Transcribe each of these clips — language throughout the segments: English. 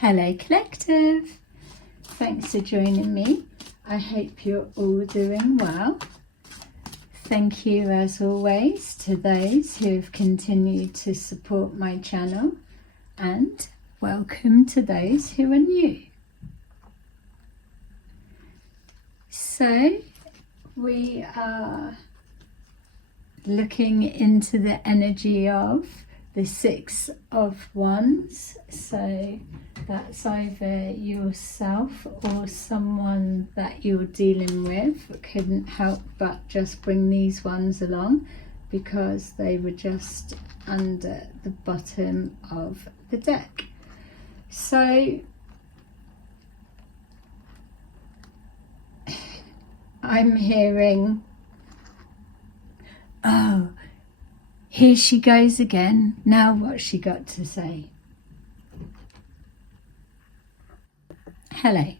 Hello Collective, thanks for joining me. I hope you're all doing well. Thank you as always to those who have continued to support my channel, and welcome to those who are new. So we are looking into the energy of the Six of Wands. So that's either yourself or someone that you're dealing with. Couldn't help but just bring these ones along because they were just under the bottom of the deck. So I'm hearing, oh, here she goes again. Now what's she got to say? Hello.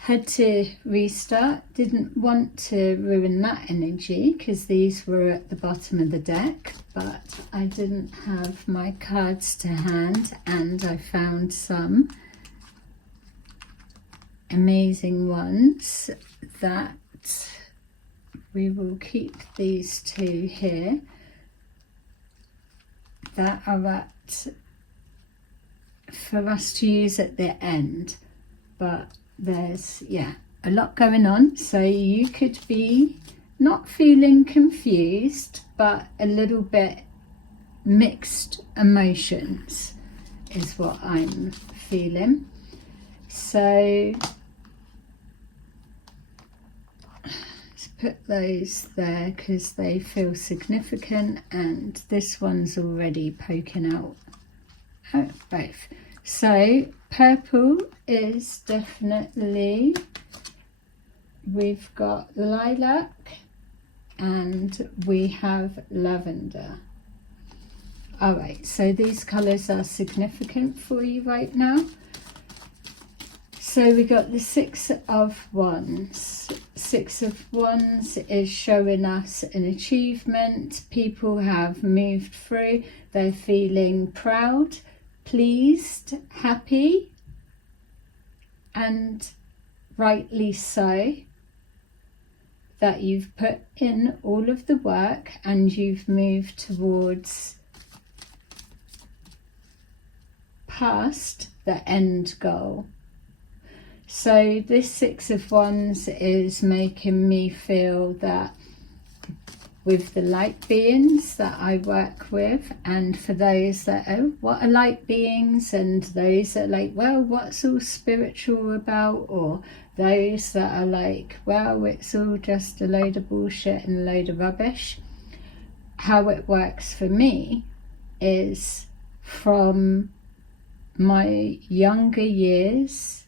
Had to restart. Didn't want to ruin that energy because these were at the bottom of the deck, but I didn't have my cards to hand, and I found some amazing ones that we will keep these two here that are at for us to use at the end. But there's a lot going on, so you could be not feeling confused but a little bit mixed emotions is what I'm feeling. So let's put those there because they feel significant, and this one's already poking out both. So purple is definitely, we've got lilac and we have lavender. All right, so these colours are significant for you right now. So we got the Six of Wands. Six of Wands is showing us an achievement. People have moved through. They're feeling proud, pleased, happy, and rightly so, that you've put in all of the work and you've moved towards past the end goal. So this Six of Wands is making me feel that with the light beings that I work with, and for those that are, what are light beings, and those that are like, well, what's all spiritual about, or those that are like, well, it's all just a load of bullshit and a load of rubbish. How it works for me is from my younger years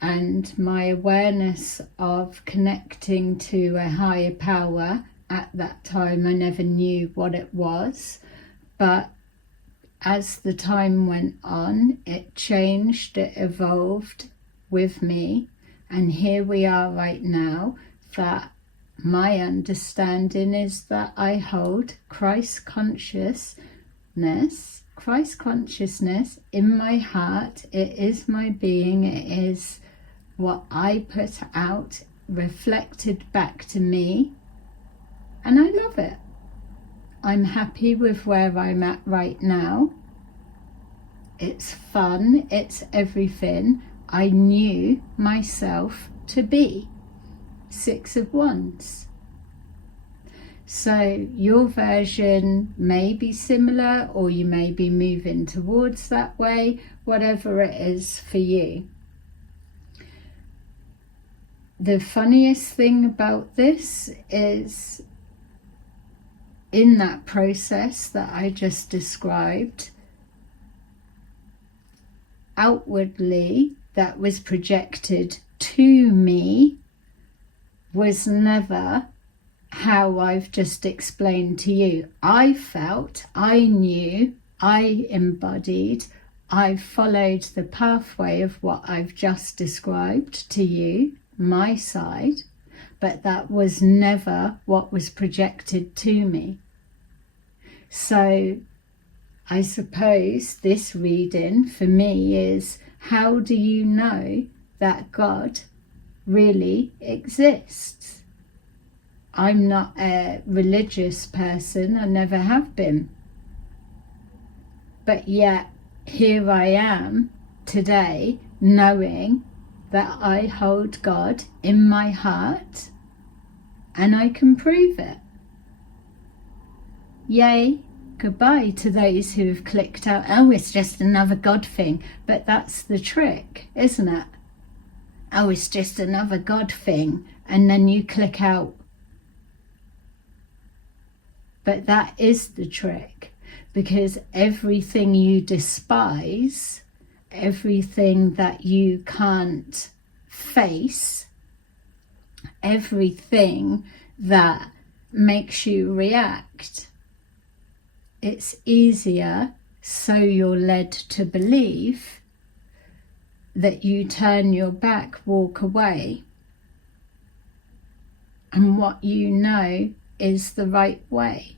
and my awareness of connecting to a higher power. At that time I never knew what it was, but as the time went on, it changed, it evolved with me, and here we are right now, that my understanding is that I hold Christ consciousness in my heart. It is my being, it is what I put out, reflected back to me, and I love it. I'm happy with where I'm at right now. It's fun, it's everything I knew myself to be. Six of Wands. So your version may be similar, or you may be moving towards that way, whatever it is for you. The funniest thing about this is, in that process that I just described, outwardly that was projected to me was never how I've just explained to you. I felt, I knew, I embodied, I followed the pathway of what I've just described to you, my side, but that was never what was projected to me. So I suppose this reading for me is, how do you know that God really exists? I'm not a religious person, I never have been. But yet, here I am today, knowing that I hold God in my heart and I can prove it. Yay, goodbye to those who have clicked out, oh, it's just another God thing. But that's the trick, isn't it? Oh, it's just another God thing. And then you click out. But that is the trick, because everything you despise, everything that you can't face, everything that makes you react, it's easier, so you're led to believe, that you turn your back, walk away, and what you know is the right way.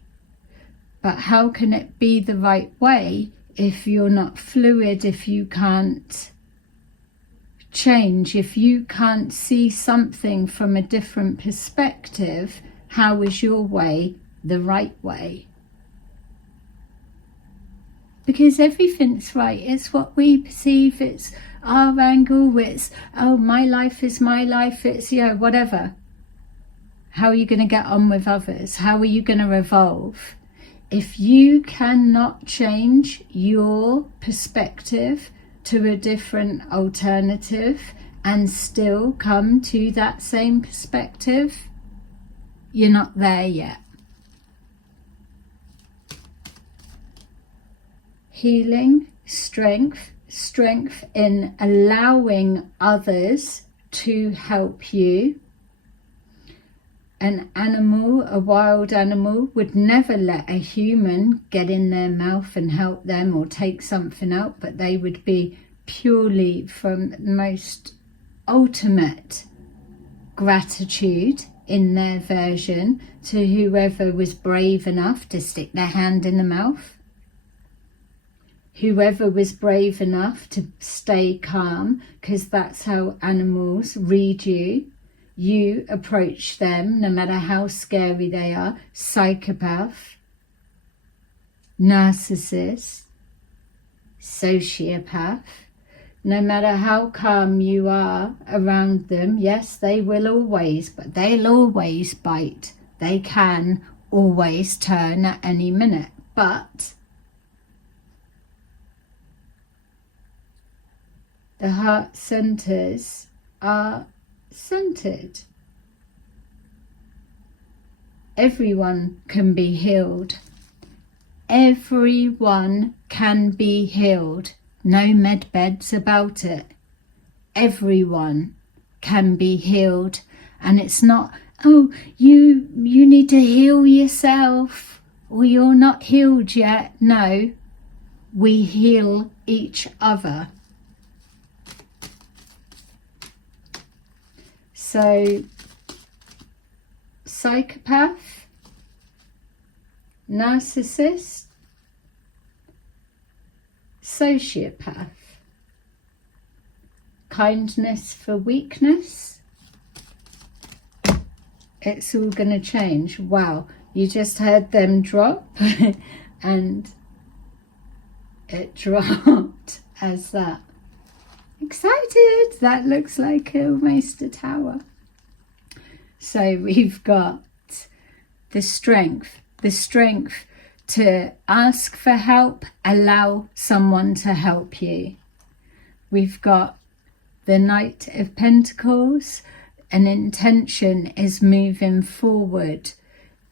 But how can it be the right way if you're not fluid, if you can't change, if you can't see something from a different perspective? How is your way the right way? Because everything's right. It's what we perceive. It's our angle. It's, oh, my life is my life. It's, yeah, whatever. How are you going to get on with others? How are you going to evolve? If you cannot change your perspective to a different alternative and still come to that same perspective, you're not there yet. Healing, strength in allowing others to help you. An animal, a wild animal, would never let a human get in their mouth and help them or take something out, but they would be purely from the most ultimate gratitude in their version to whoever was brave enough to stick their hand in the mouth. Whoever was brave enough to stay calm, because that's how animals read you. You approach them, no matter how scary they are. Psychopath, narcissist, sociopath. No matter how calm you are around them, yes, they will always, but they'll always bite. They can always turn at any minute. But the heart centers are centered. Everyone can be healed. Everyone can be healed. No med beds about it. Everyone can be healed. And it's not, oh, you need to heal yourself or you're not healed yet. No, we heal each other. So, psychopath, narcissist, sociopath, kindness for weakness, it's all going to change. Wow, you just heard them drop and it dropped as that. Excited! That looks like almost a tower. So we've got the strength to ask for help, allow someone to help you. We've got the Knight of Pentacles. An intention is moving forward.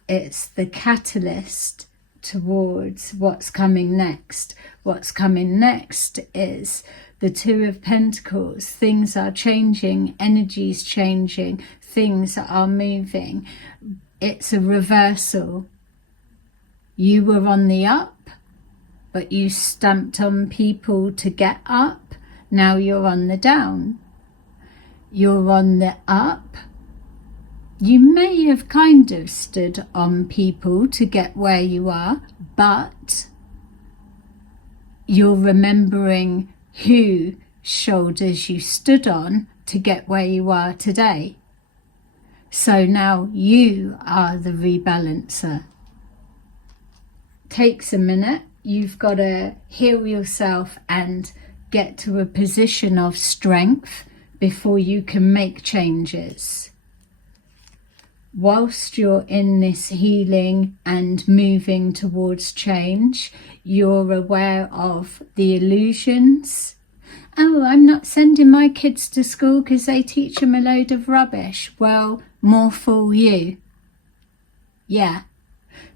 It's the catalyst towards what's coming next. What's coming next is the Two of Pentacles. Things are changing, energy's changing, things are moving. It's a reversal. You were on the up, but you stamped on people to get up. Now you're on the down. You're on the up. You may have kind of stood on people to get where you are, but You're remembering whose shoulders you stood on to get where you are today. So now you are the rebalancer. Takes a minute. You've got to heal yourself and get to a position of strength before you can make changes. Whilst you're in this healing and moving towards change, you're aware of the illusions. Oh, I'm not sending my kids to school because they teach them a load of rubbish. Well, more fool you. Yeah,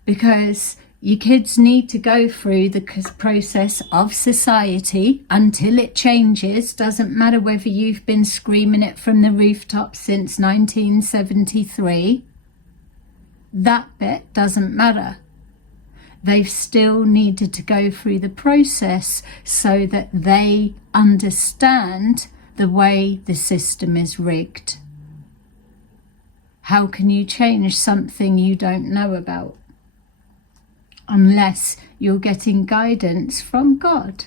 because your kids need to go through the process of society until it changes. Doesn't matter whether you've been screaming it from the rooftop since 1973. That bit doesn't matter. They've still needed to go through the process so that they understand the way the system is rigged. How can you change something you don't know about? Unless you're getting guidance from God.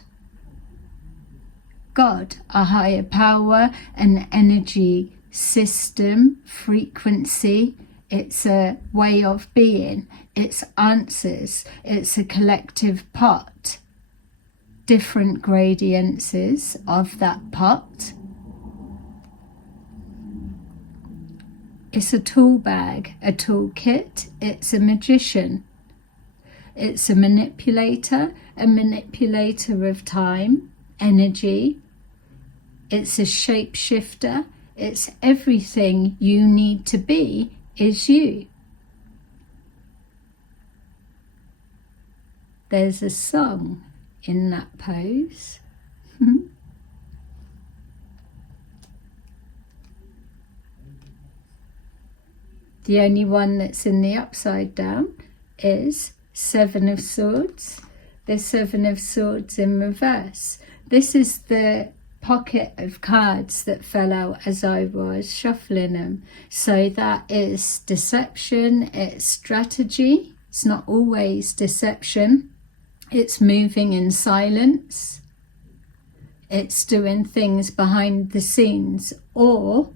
God, a higher power, an energy system, frequency. It's a way of being. It's answers. It's a collective pot. Different gradiences of that pot. It's a tool bag, a toolkit. It's a magician. It's a manipulator of time, energy. It's a shapeshifter. It's everything you need to be is you. There's a song in that pose. The only one that's in the upside down is Seven of Swords. The Seven of Swords in reverse. This is the pocket of cards that fell out as I was shuffling them. So that is deception, it's strategy. It's not always deception. It's moving in silence. It's doing things behind the scenes, or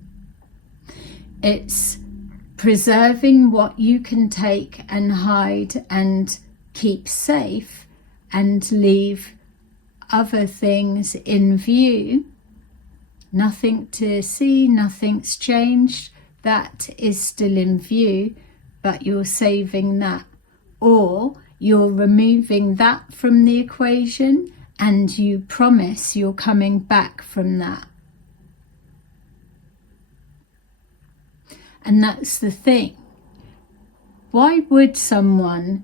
it's preserving what you can take and hide and keep safe and leave other things in view. Nothing to see, nothing's changed. That is still in view, but you're saving that. Or you're removing that from the equation and you promise you're coming back from that. And that's the thing. Why would someone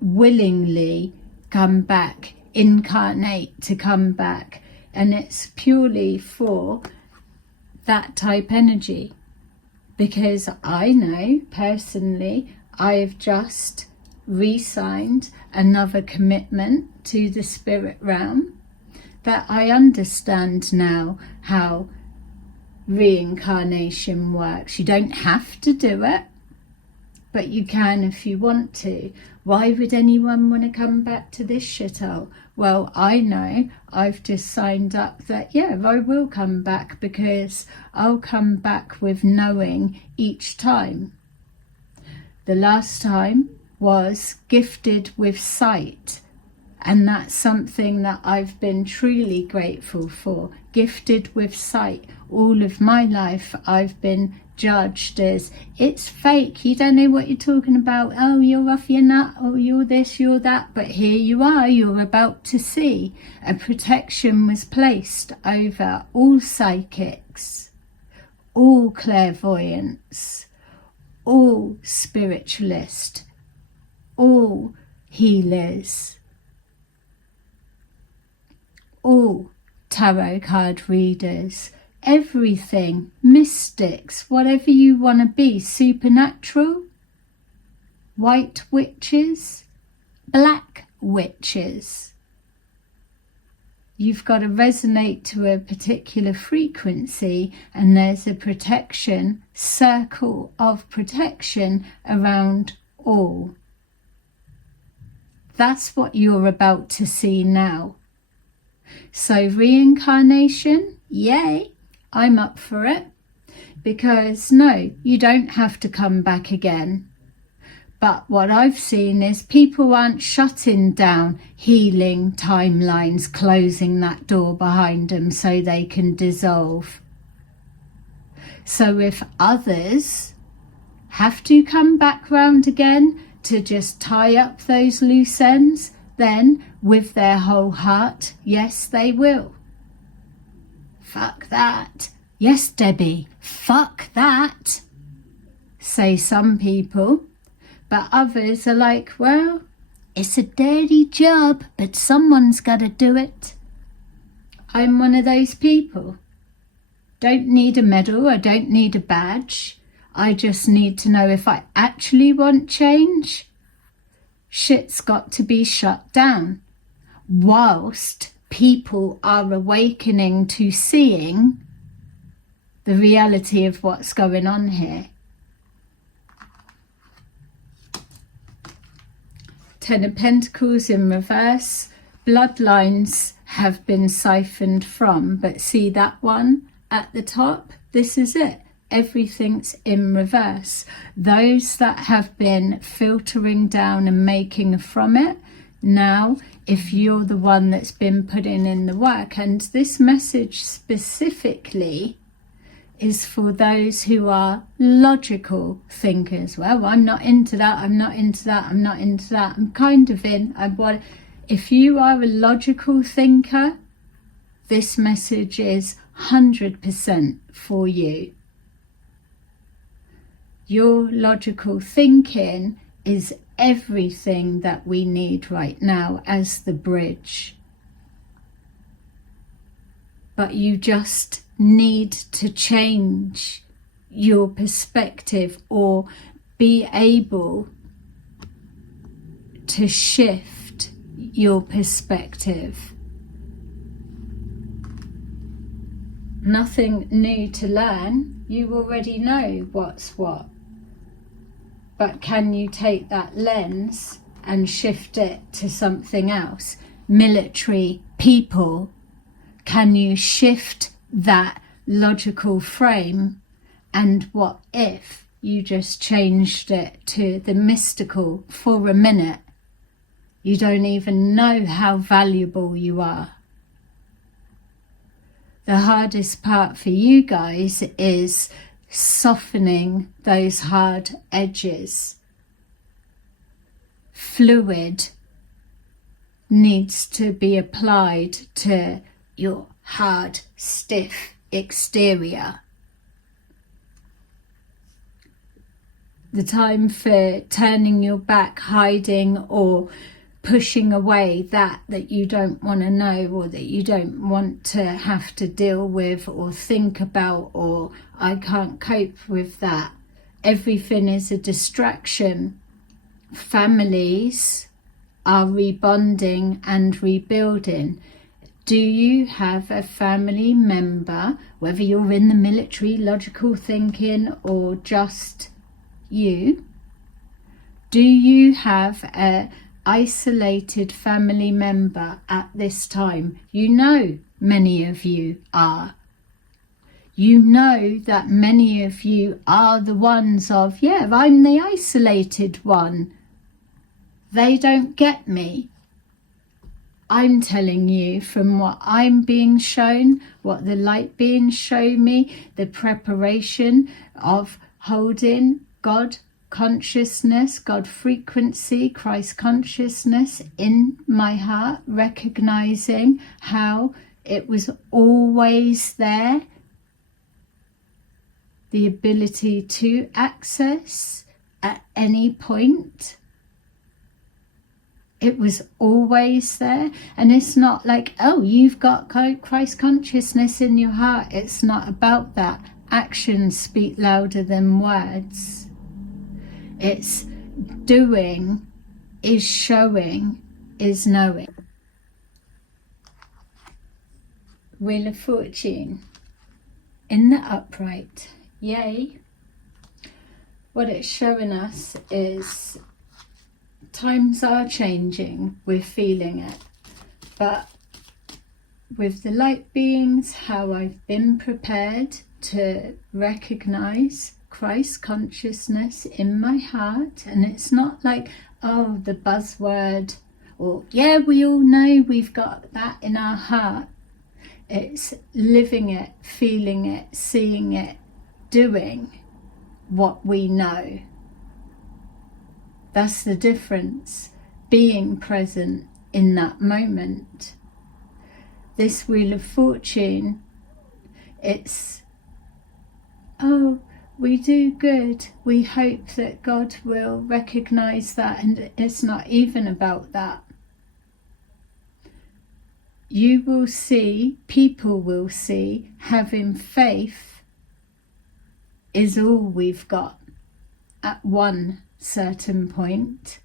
willingly come back, incarnate to come back? And it's purely for that type energy. Because I know personally, I have just re-signed another commitment to the spirit realm, that I understand now how reincarnation works. You don't have to do it, but you can if you want to. Why would anyone want to come back to this shithole? Well, I know I've just signed up that, yeah, I will come back, because I'll come back with knowing each time. The last time was gifted with sight, and that's something that I've been truly grateful for. Gifted with sight. All of my life I've been judged as, it's fake, you don't know what you're talking about, oh, you're off your nut, oh, you're this, you're that. But here you are, you're about to see. A protection was placed over all psychics, all clairvoyants, all spiritualists, all healers, all tarot card readers, everything, mystics, whatever you want to be, supernatural, white witches, black witches. You've got to resonate to a particular frequency, and there's a protection, circle of protection around all. That's what you're about to see now. So reincarnation, yay, I'm up for it. Because no, you don't have to come back again. But what I've seen is people aren't shutting down healing timelines, closing that door behind them so they can dissolve. So if others have to come back round again to just tie up those loose ends, then with their whole heart, yes, they will. Fuck that. Yes, Debbie, fuck that, say some people. But others are like, well, it's a dirty job, but someone's got to do it. I'm one of those people. Don't need a medal, I don't need a badge. I just need to know if I actually want change. Shit's got to be shut down. Whilst people are awakening to seeing the reality of what's going on here. Ten of Pentacles in reverse. Bloodlines have been siphoned from, but see that one at the top? This is it. Everything's in reverse. Those that have been filtering down and making from it, now if you're the one that's been putting in the work, and this message specifically is for those who are logical thinkers. Well, I'm not into that, I'm not into that, I'm not into that. I'm kind of in. If you are a logical thinker, this message is 100% for you. Your logical thinking is everything that we need right now as the bridge. But you just need to change your perspective or be able to shift your perspective. Nothing new to learn. You already know what's what. But can you take that lens and shift it to something else? Military people, can you shift that logical frame? And what if you just changed it to the mystical for a minute? You don't even know how valuable you are. The hardest part for you guys is softening those hard edges. Fluid needs to be applied to your hard, stiff exterior. The time for turning your back, hiding or pushing away that you don't want to know or that you don't want to have to deal with or think about, or I can't cope with that. Everything is a distraction. Families are rebonding and rebuilding. Do you have a family member, whether you're in the military, logical thinking, or just you? Do you have a isolated family member at this time? You know many of you are. You know that many of you are the ones of, yeah, I'm the isolated one. They don't get me. I'm telling you from what I'm being shown, what the light being shown me, the preparation of holding God consciousness, God frequency, Christ consciousness in my heart, recognizing how it was always there, the ability to access at any point. It was always there. And it's not like, oh, you've got Christ consciousness in your heart. It's not about that. Actions speak louder than words. It's doing, is showing, is knowing. Wheel of Fortune in the upright. Yay. What it's showing us is times are changing, we're feeling it. But with the light beings, how I've been prepared to recognize Christ consciousness in my heart. And it's not like, oh, the buzzword, or yeah, we all know we've got that in our heart. It's living it, feeling it, seeing it, doing what we know. That's the difference, being present in that moment. This Wheel of Fortune, it's, oh, we do good. We hope that God will recognize that, and it's not even about that. You will see, people will see, having faith is all we've got at one certain point.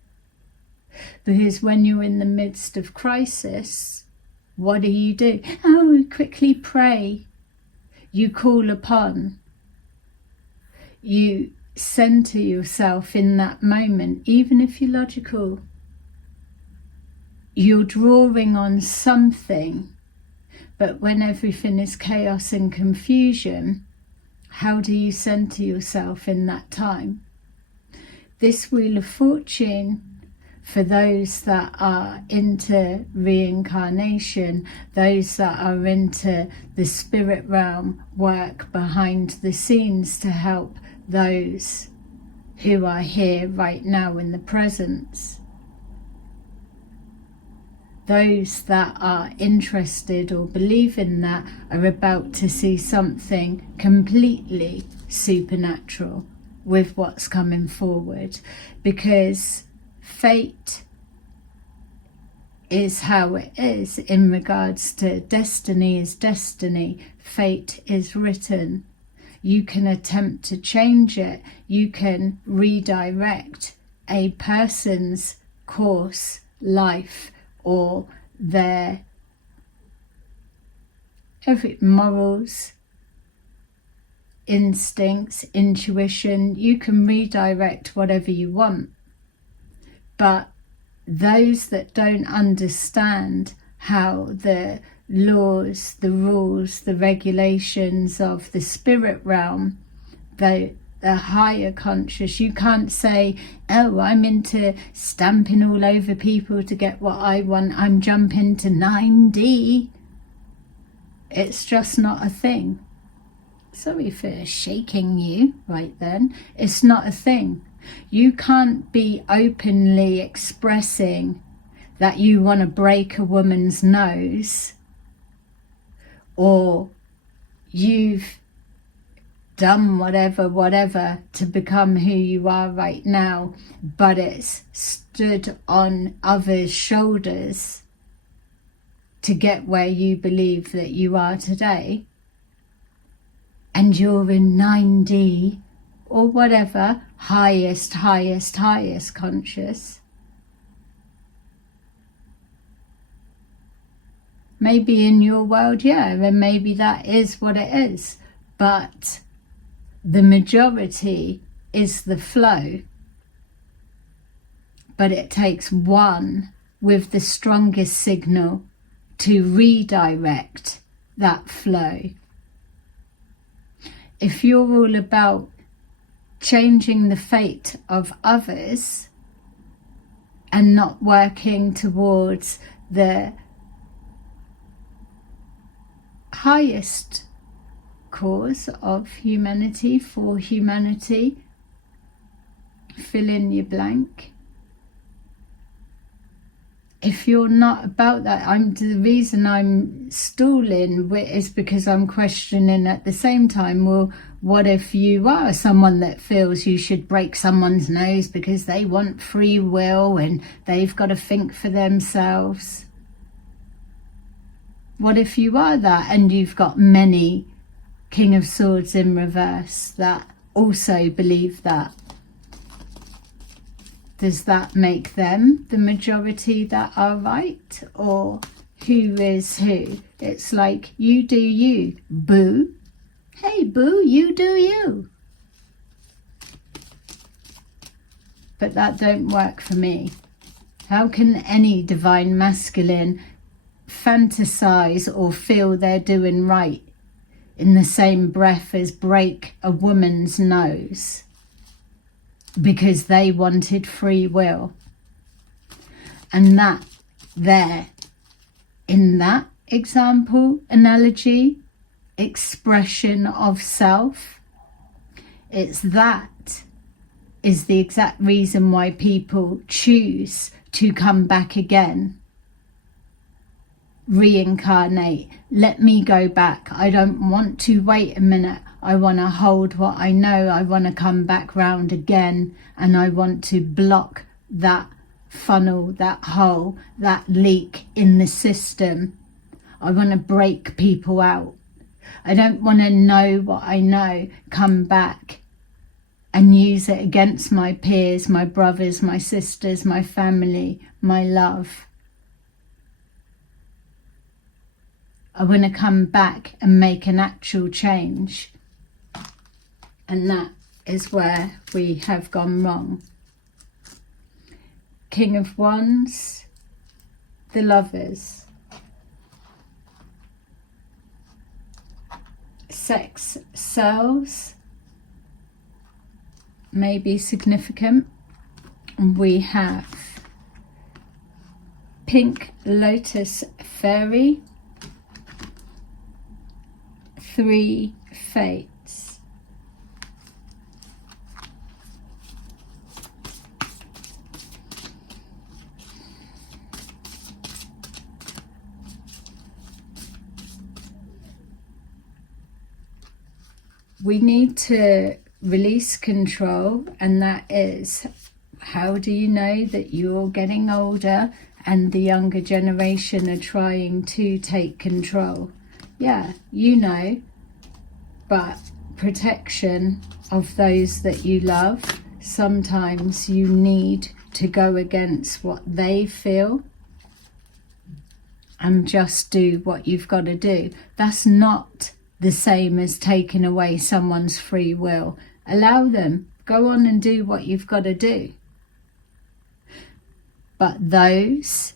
Because when you're in the midst of crisis, what do? Oh, quickly pray. You call upon. You center yourself in that moment, even if you're logical. You're drawing on something, but when everything is chaos and confusion, how do you center yourself in that time? This Wheel of Fortune, for those that are into reincarnation, those that are into the spirit realm, work behind the scenes to help those who are here right now in the presence. Those that are interested or believe in that are about to see something completely supernatural with what's coming forward, because fate is how it is in regards to destiny is destiny. Fate is written. You can attempt to change it. You can redirect a person's course, life, or their morals, instincts, intuition. You can redirect whatever you want. But those that don't understand how the laws, the rules, the regulations of the spirit realm, the higher conscious, you can't say, oh, I'm into stamping all over people to get what I want, I'm jumping to 9D. It's just not a thing. Sorry for shaking you right then. It's not a thing. You can't be openly expressing that you want to break a woman's nose, or you've done whatever to become who you are right now, but it's stood on others' shoulders to get where you believe that you are today, and you're in 9D or whatever, highest conscious. Maybe in your world, yeah, and maybe that is what it is, but the majority is the flow. But it takes one with the strongest signal to redirect that flow. If you're all about changing the fate of others and not working towards the highest cause of humanity, for humanity, fill in your blank. If you're not about that, the reason I'm stalling is because I'm questioning at the same time, well, what if you are someone that feels you should break someone's nose because they want free will and they've got to think for themselves? What if you are that and you've got many King of Swords in reverse that also believe that? Does that make them the majority that are right? Or who is who? It's like, you do you, boo. Hey, boo, you do you. But that don't work for me. How can any divine masculine fantasize or feel they're doing right in the same breath as break a woman's nose because they wanted free will? And that there, in that example, analogy, expression of self, it's that is the exact reason why people choose to come back again, reincarnate. Let me go back. I don't want to wait a minute. I want to hold what I know. I want to come back round again, and I want to block that funnel, that hole, that leak in the system. I want to break people out. I don't want to know what I know, come back and use it against my peers, my brothers, my sisters, my family, my love. I want to come back and make an actual change. And that is where we have gone wrong. King of Wands, the Lovers. Sex sells may be significant. We have Pink Lotus Fairy, 3 Fates. We need to release control, and that is, how do you know that you're getting older and the younger generation are trying to take control? Yeah, you know, but protection of those that you love, sometimes you need to go against what they feel and just do what you've got to do. That's not the same as taking away someone's free will. Allow them, go on and do what you've got to do. But those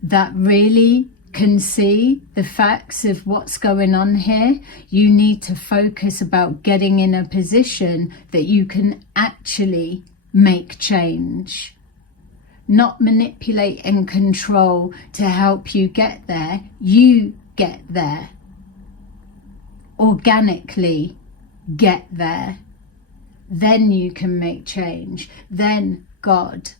that really can see the facts of what's going on here, you need to focus about getting in a position that you can actually make change. Not manipulate and control to help you get there. You get there. Organically get there. Then you can make change. Then God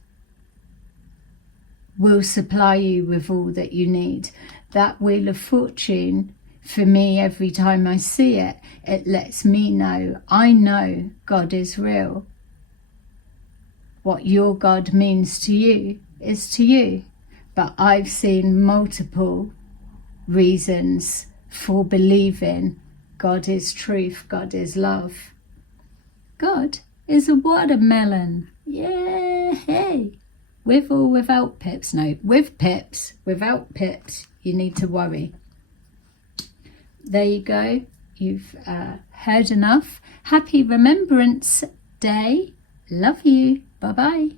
will supply you with all that you need. That Wheel of Fortune, for me, every time I see it, it lets me know, I know God is real. What your God means to you is to you. But I've seen multiple reasons for believing God is truth, God is love. God is a watermelon. Yeah, hey. With or without pips? No, with pips. Without pips, you need to worry. There you go. You've heard enough. Happy Remembrance Day. Love you. Bye-bye.